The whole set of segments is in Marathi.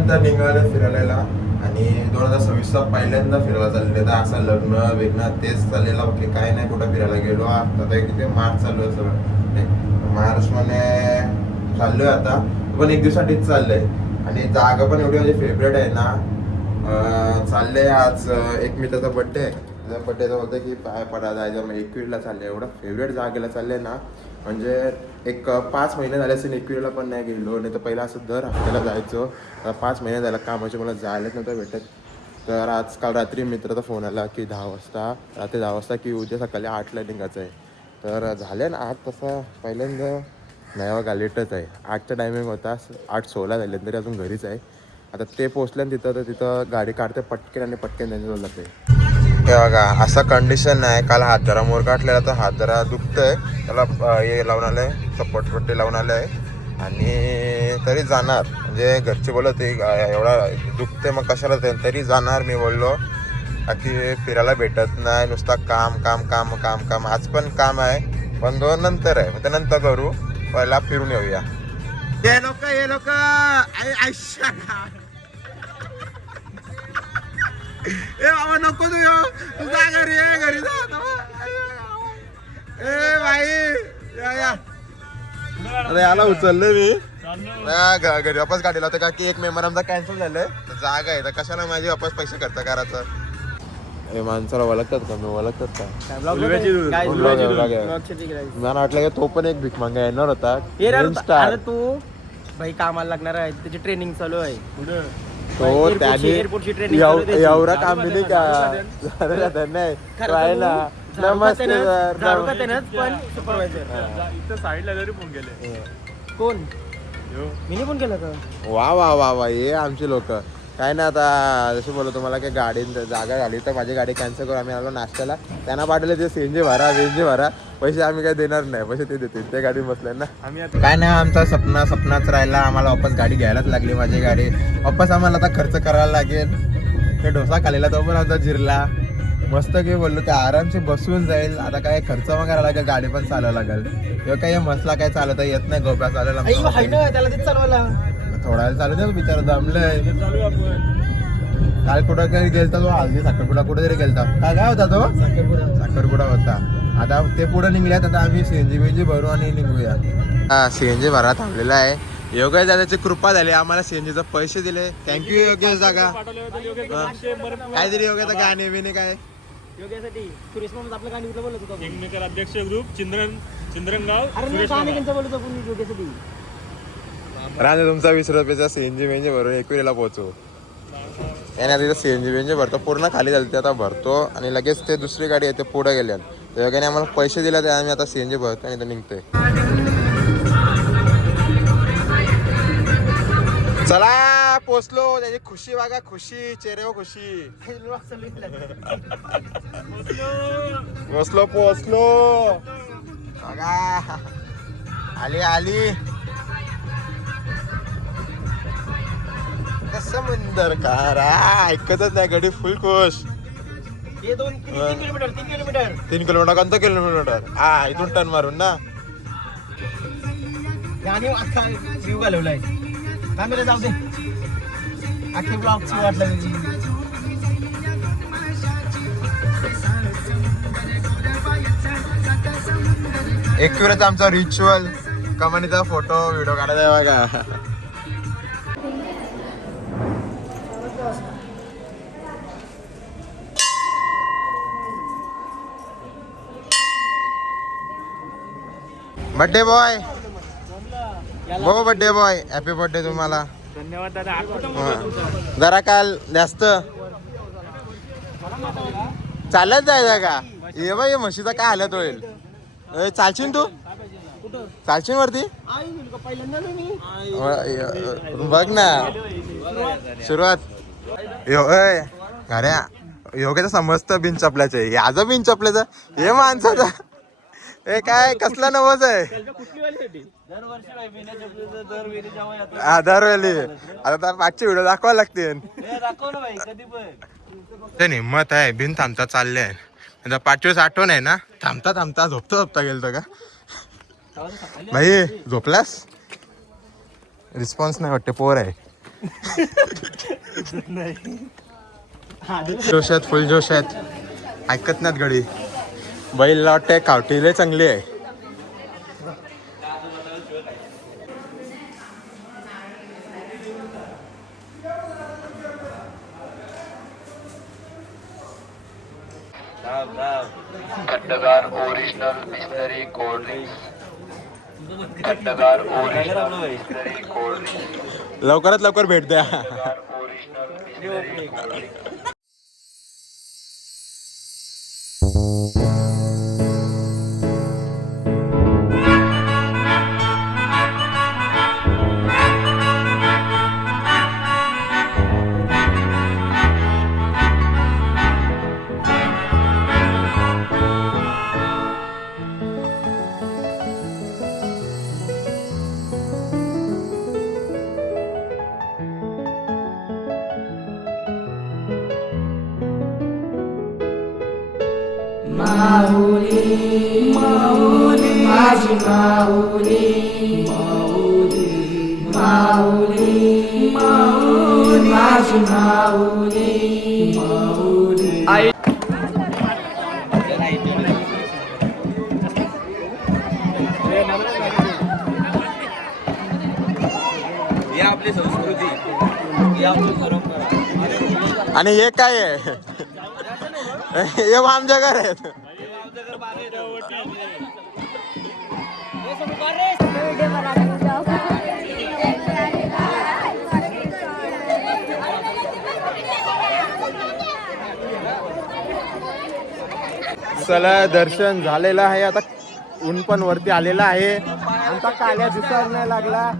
नंतर निघाले फिरायला आणि 2026चा पहिल्यांदा फिरायला चालले तर असं लग्न वेग्न तेच चाललेलं बाकी काय नाही कुठं फिरायला गेलो. आता किती मार्च चालू आहे सगळं मार्च मध्ये चाललोय आता पण एक दिवसासाठीच चाललंय आणि जागा पण एवढी म्हणजे फेवरेट आहे ना. चाललंय आज एक मित्राचा बड्डे आहे. बड्डेचा बोलतोय की पाय पडा जायचं मग एकविरीला चाललंय. एवढं फेवरेट जागेला चाललंय ना म्हणजे एक 5 महिने झाले असेल एकविरीला पण नाही गेलो. नाही तर पहिला असं दर हफ्त्याला जायचो. 5 महिने झाला कामाचे मला जायलाच नव्हतं भेटत. तर आज काल रात्री मित्राचा फोन आला की रात्री 10 वाजता की उद्या सकाळी 8ला निघायचं आहे. तर झाले ना आज तसं पहिल्यांदा नाही बघा लेटच आहे. 8चा टायमिंग होता 8:16 झाले तरी अजून घरीच आहे. आता ते पोचल्या तिथं तर तिथं गाडी काढते पटकन आणि पटकन त्यांनी जाते. हे बघा असं कंडिशन आहे. काल हात जरा मोरकाटलेला तर हात जरा दुखतंय. त्याला हे लावून आलं आहे सपोर्ट पट्टी लावून आलं आहे आणि तरी जाणार म्हणजे घरचे बोलत ते एवढा दुखते मग कशाला तरी जाणार. मी बोललो की फिरायला भेटत नाही नुसता काम काम काम काम काम. आज पण काम आहे पण 2 नंतर आहे मग त्यानंतर करू. पहिला फिरून येऊया. ये लोक ए बाबा नको तू तू जा घरी घरी जा. ए भाई या अरे याला उचलले मी घरी वापस गाडी लावते का की एक मेंबर आमचा कॅन्सल झालंय तर जागा आहे तर कशाला माझी वापस पैसे खर्च करायचं. हे माणसाला ओळखतात का मी ओळखतात का मला वाटलं की तो पण एक भीक मागा येणार होता. तू भाई कामाला लागणार आहे त्याची ट्रेनिंग चालू आहे. तो त्याने एवढा काम दिली का नाही नमस्ते पण सुपरवायझर साईडला जरी फोन केले कोण मी फोन केला का. वा वा वा वा ये आमची लोक काय ना आता जसं बोलतो तुम्हाला की गाडी जागा झाली तर माझी गाडी कॅन्सल करू. आम्ही आलो नाश्त्याला त्यांना पाठवले ते सीएनजी भरा पैसे आम्ही काय देणार नाही पैसे ते देतील त्या गाडी बसले ना. आम्ही काय नाही आमचा सपनाच राहिला. आम्हाला वापस गाडी घ्यायलाच लागली माझी गाडी वापस. आम्हाला आता खर्च करायला लागेल. ते डोसा खालेला तो पण आमचा जिरला मस्त की बोललो की आरामशी बसून जाईल. आता काय खर्च मग करायला लागेल गाडी पण चालवायला लागेल. किंवा काय मसला काय चालवता येत नाही गोप्या चालवायला त्याला ते चालवायला थोडा वेळ चालू दे बिचारा दमलंय. काल कुठं काही गेलता तो हल्दी साखरपुडा कुठे तरी गेलता काय होता तो साखरपुडा होता. आता ते पुढे निघल्यात आता आम्ही सीएनजी भरू आणि निघूया. हा सीएनजी भरा थांबलेला आहे. योगेश दादाची कृपा झाली आम्हाला सीएनजीचे पैसे दिले. थँक्यू योगेश दादा. काय दिली योगेश गाणे बिणे काय अध्यक्ष ग्रुप चिंद्रनगाव राजा तुमचा 20 रुपयाचा सीएनजी बेंजी भरून एकविरीला पोहोचू. त्याने तिथं सीएनजी बेंजी भरतो पूर्ण खाली झाली आता भरतो आणि लगेच ते दुसरी गाडी आहे ते पुढे गेल्यात. त्या योगाने आम्हाला पैसे दिले ते आम्ही आता सीएनजी भरतो आणि इथं निघतोय. चला पोचलो. त्याची खुशी बघा खुशी चेहऱ्यावर खुशी. पोचलो बघा आली समुंदर कारा ऐकतच नाही गडी फुल खुश. 3 किलोमीटर 3 किलोमीटर कोणतं किलोमीटर हा इथून टर्न मारून ना. गाणी अख्खा जीव घालवलाय कॅमेरा जाऊ दे अख्खे ब्लॉग वाटलं. एकविराचा आमचा रिच्युअल कमानीचा फोटो व्हिडिओ काढायचा बघा. बर्थडे बॉय हो बर्थडे बॉय हॅपी बर्थडे तुम्हाला. धन्यवाद दादा. जरा काल जास्त चालत जायचा का ये बाई म्हशीचा काय हालत होईल. चालशील तू चालशील वरती बघ ना सुरुवात घऱ्या योग्याचं समजतं बिन चपल्याचं याचं बिन चपल्याचं हे माणसाचं हे काय कसला नवस आहे. दरवेळी आता तर मागची व्हिडिओ दाखवायला लागते. ते हिंमत आहे बिन थांबता चालले आहे. 5 वेळेस आठवण आहे ना थांबता झोपता गेलतो का भाई झोपलास रिस्पॉन्स नाही वाटते पोर आहे. जोश आहेत, फुल जोश आहेत. ऐकत नाहीत गडी. बैल लॉट आहे, कावटीले चांगली आहे. खंडगार ओरिजिनल बिस्लरी कोल्ड ड्रिंक्स. खंडगार ओरिजिनल बिस्लरी कोल्ड ड्रिंक्स. लवकरात लवकर भेट द्या. Original Bisleri cold drinks. माऊली माऊली माझी माऊली माऊली माऊली माऊली माझी माऊली माऊली आई. ही आपली संस्कृती, ही आपली परंपरा. आणि हे काय आहे? हे आमच्या घर आहेत. चला दर्शन झालेलं आहे. आता ऊन पण वरती आलेला आहे. आमचा काल्या दिसायला नाही लागला.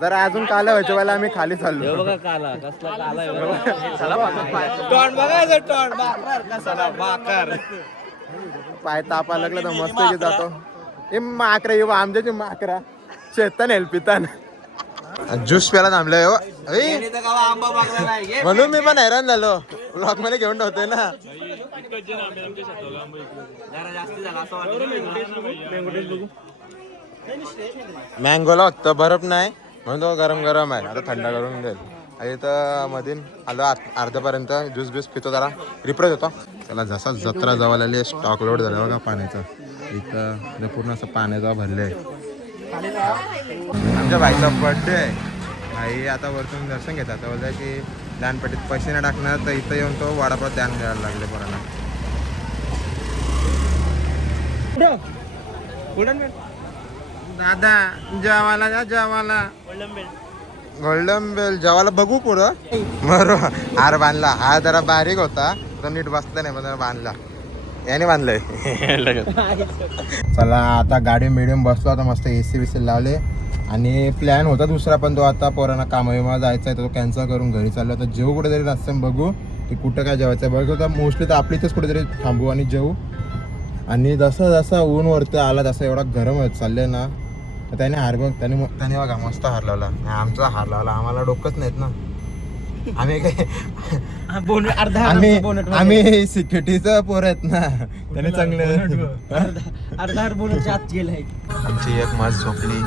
जरा अजून काला व्हायच्या वेळेला आम्ही खाली चाललो. बघा काला कसला काला आहे. टॉन बघायचं, टॉन बाकर कसा बाकर. पाय तापा लागला तर मस्त की जातो. हे माकरा येऊ आमच्याची माकरा शेतान हेल्पितान ज्यूस प्याला थांबलोय हो. आंबा बागला नाही. म्हणून मी पण हैराण झालो. ब्लॉक मध्ये घेऊन ठेवतोय ना. जरा जास्ती झाला असं वाटतं. मँगोला फक्त बर्फ नाही म्हणून तो गरम गरम आहे. आता थंड करून देईल. इथं मधीन आलो अर्ध्यापर्यंत ज्यूस ब्यूस पितो, जरा रिफ्रेश होतो. त्याला जसा जत्रा जवळ आली स्टॉक लोड झाला बघा पाण्याचा. इथं पूर्ण असं पाण्याचा भरले. आमच्या बाईचा बर्थडे आहे. आई आता वरतून दर्शन घेतात. आता बोलताय की दानपेटीत पैसे नाही टाकणार तर इथं येऊन तो वडापाव ध्यान द्यायला लागले पोरांना. दादा जेवायला जा, जेवायला गोल्डन बेल जेवायला बघू पुढं. बरोबर हार बांधला. हा जरा बारीक होता तो नीट बसला नाही, पण बांधला. याने बांधलंय. चला आता गाडी मिडियम बसलो. आता मस्त AC बिसी लावले. आणि प्लॅन होता दुसरा, पण तो आता पोरांना कामाविमा जायचा आहे तर तो कॅन्सल करून घरी चाललो. तर जेवू कुठेतरी रस्त्यात बघू की कुठं काय जेवायचं आहे. बघू तर मोस्टली तर आपली इथेच कुठेतरी थांबू आणि जेवू. आणि जसं जसं ऊन वरती आला तसं एवढा गरम होत चालले ना. तर त्याने हार बघ त्याने बघा मस्त हार लावला. आमचा हार लावला. आम्हाला डोकंच नाहीत ना. आम्ही काय आम्ही सिक्युरिटीचं पोर आहेत ना. त्याने चांगले अर्धा बोनटच्या आत गेलाय. आमची एक मस्त झोपली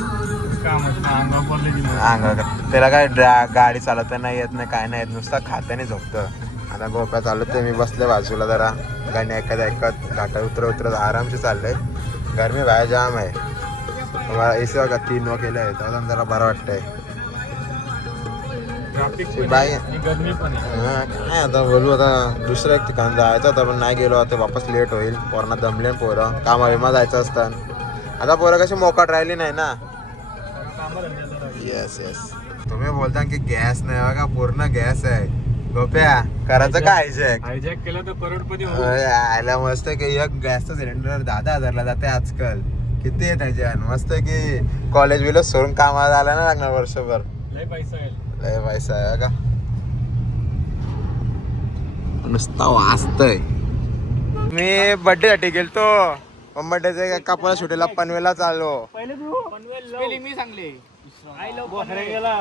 अंगा. त्याला काय गाडी चालवता नाही येत नाही, काय नाही येत, नुसता खात्याने झोपतं. आता गोप्या चालत मी बसले बाजूला, जरा गाणी ऐकत ऐकत घाटा उतरत आरामशी चाललंय. गरमी बाहेर जाम आहे. AC बघा 3 वा केलं आहे तर जरा बरं वाटतंय. बाय नाही आता बोलू. आता दुसऱ्या एक ठिकाण जायचं होतं पण नाही गेलो. आता वापस लेट होईल. पोरांना दमले पोरं. कामाविमा जायचं असतं. आता पोरं कशी मोकाट राहिली नाही ना. Yes yes. तुम्ही बोलता की गॅस नाही बघा, पूर्ण गॅस आहे. गोप्या करायचं काय हायजॅक केलं तर करोडपती होऊ. आयला मस्त की एक गॅसचं सिलेंडर 10,000ला जाते आजकाल. किती आहे त्याच्या. मस्त की कॉलेज बिलेज सोडून कामाला आला ना लागणार वर्षभर. लय पैसा आहे. लय पैसा आहे का. नुसता वाचतय. मी बर्थडे साठी गेलतो. बर्थडेचे कपडा सुटेला पनवेलला चाललो. मी सांगले आय लव्ह गेला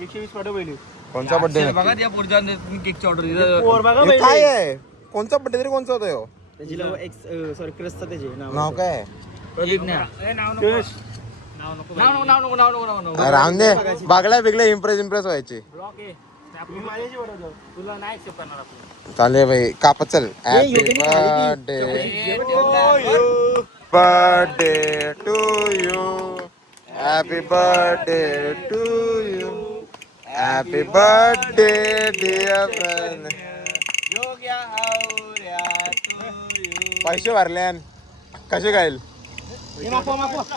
120 पाठव पहिली. कोणचा बर्थडे बघा त्या पुढच्या केकची ऑर्डर काय आहे. कोणचा बर्थडे तरी कोणचा होता ह्यो. त्याची लव एक्स सॉरी क्रिस्ता त्याचे नाव काय प्रदीप नाव नको राहून दे बागल्या बिगल्या इम्प्रेस व्हायचे ब्लॉक आहे तुला नाही एक्सेप्ट करणार आपण चालेल भाई कापत चल happy birthday to you happy birthday to you happy birthday dear friend पैसे भरल्यान कसे गाईल मागवा